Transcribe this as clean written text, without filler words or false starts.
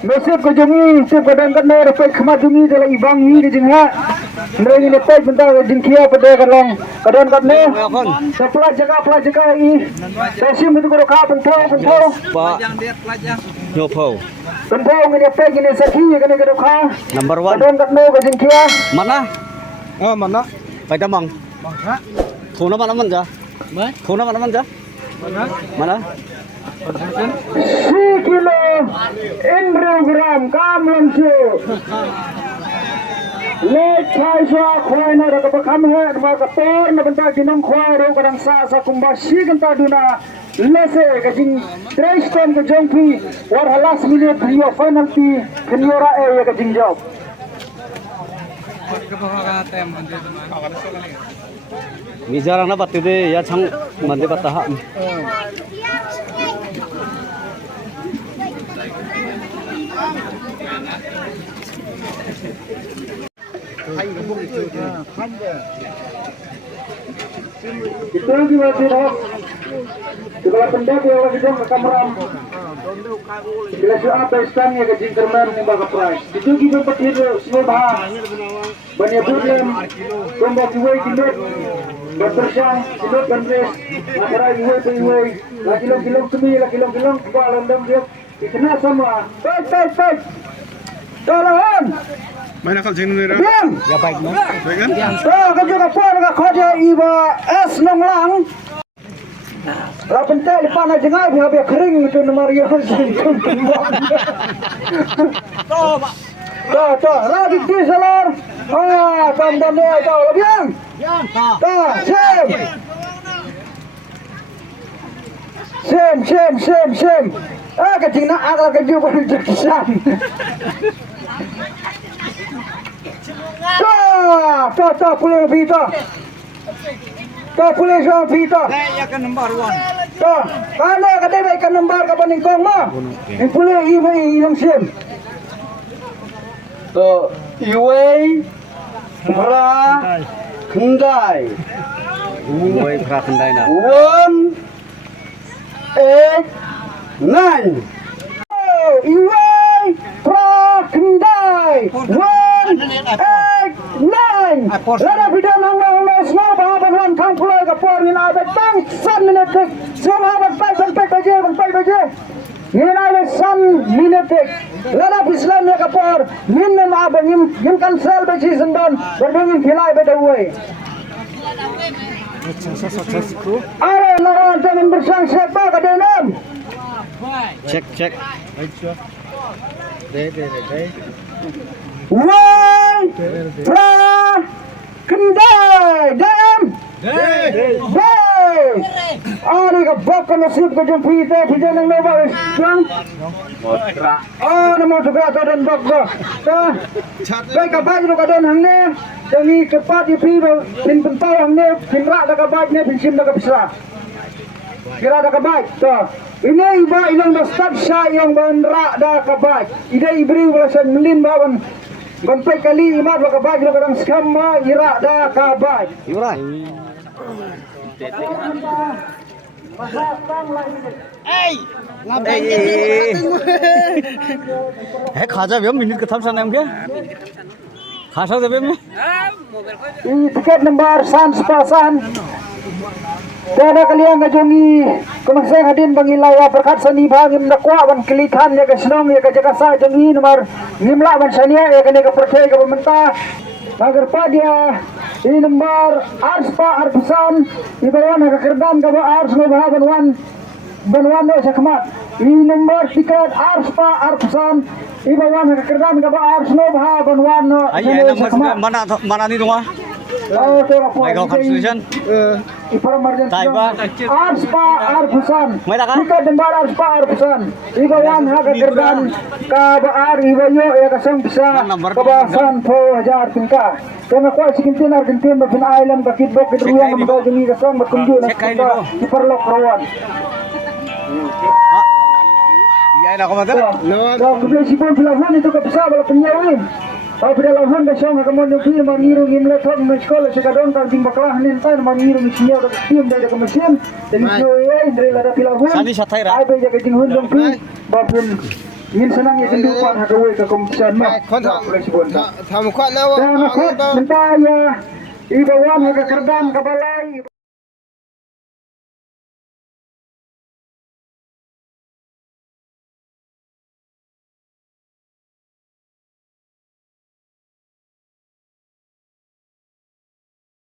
Mesip ko jungi, sip ko dan kana ra pek khama jungi dala ibang ni de jingha. Ndai ni tek benda jingkia pada kalong. Kadon katne. Sapla jaga i. Sasim itu ko kha pento. Nyopo. Pento ngene pek ni sakhi kene ko kha. Number 1. Kadon katne ko jingkia. Mana? Oh, mana? Pai tamang. Khuna mana man ja? Khuna mana man ja? Mana? 3 kilo gram kamlan chu. Le chai sha khoi na ra ka kham he ma ka tor na banta ginong khoi ro ka dang sa kumba shi kan ta duna lese ka jing treston ka jongpi war halas minute yo final pi knyora e ka jing job. Mijarang na batte de ya chang mande batta ha. Itu lagi masih dah. Sebelah pendek yang lagi jom ke kamera. Bila siapa istana yang kajing kerman nimbal ke price. Itu kita petir semua bahan. Banyak problem. Tombak iway kilot. Bertersang kilot bandres. Akhirat iway pe iway. Lagi long semi, lagi long kepala londong dia. Kena sama. Baik. Tolong. Mana kal jeng nira? Ya baik no. Baik kan? Kerja kapal dengan kerja iba es nonglang. Rapen teh depan aja ngai biar kering itu Mario singkong. Tuh, lagi di salar. Tam dia tuh, biang. Tuh, sem. Kecing nak agak kerja baru terkesan. Tuh, pulang pita. Tuh, pulang sama pita. Ya kan number 1. Tuh, kana kata baik kan nembar ka paningkong mo. Ang pulang ilang sim. Tuh, iway pra kendai. Woi pra kendai na. 1 8 9. Iway pra kendai. 1 8 9. Lada bidan ang snow bahaban wan kang puloy ka por ni na betang san minute. Snow bahaban pai baje. Ni na san minute. Lada bislan ne ka por min na abang yim cancel baje sendon berdungin khilai beda way. Are lawan jangan bersang siapa ka dalam. Cek. Woi, pra kendai dalam. Ari ka baka nasib ka dyan pita ng loba isang. Namo sugra to dan baka. Baik ka baju ka dan hangne. Jangi kepat di piba pin pentau hangne pinra da ka baj ne pinsim da ka bisra. Kira da ka baj to. Ini iba ilang bastad siya yung banra da ka baj. Ida ibri wala sa melin bawan. Banpai kali imat ka baj lo kadang skama ira da ka baj. Ira. Khaja bem minute ka tham sanam ke? Khasa jabe me? Tiket nomor san sepasan. Dada kalian ngajongi kumaksay hadin bangilaya berkat sani bangim nakwa ban kilikan ya kasnong ya kajakasa jongi nomor ngimla ban sania ya kene ka percaya ka pemerintah agar pada ini nomor arspa arpusan ibawan ka kerdan ka ba ars no banwan no sakmat ini nomor tiket arspa arpusan ibawan ka kerdan ka ba ars no banwan no Ay, mana ni dong ah? May constitution. Taiba. Arspa arpusan. May taka? Ika dembar arspa arpusan. Ika yan haka kerdan kabaar ibayo ya kasang bisa kabasan po hajar tingka. Kaya ko sikintin Argentina bin Island bakitbok kitruyan ng mga dumi kasang matundu na kita iparlok rawan. Iya, nak komentar? Kalau kebiasaan pelabuhan itu bisa bala penyawin. Kalau pedalaman dah siang akan menjadi mengiru imlek kan sekolah sekadon kan tim baklah nentai mengiru mesinnya udah tim dari ke mesin dan itu dari lada pelabuhan. Sani satai ra. Ai beja ke tinghun dong pi babun ingin senang ya kehidupan hagawe ke kompetisan mah. Tama ko na Dan aku mentaya ibawan ke kerdam ke balai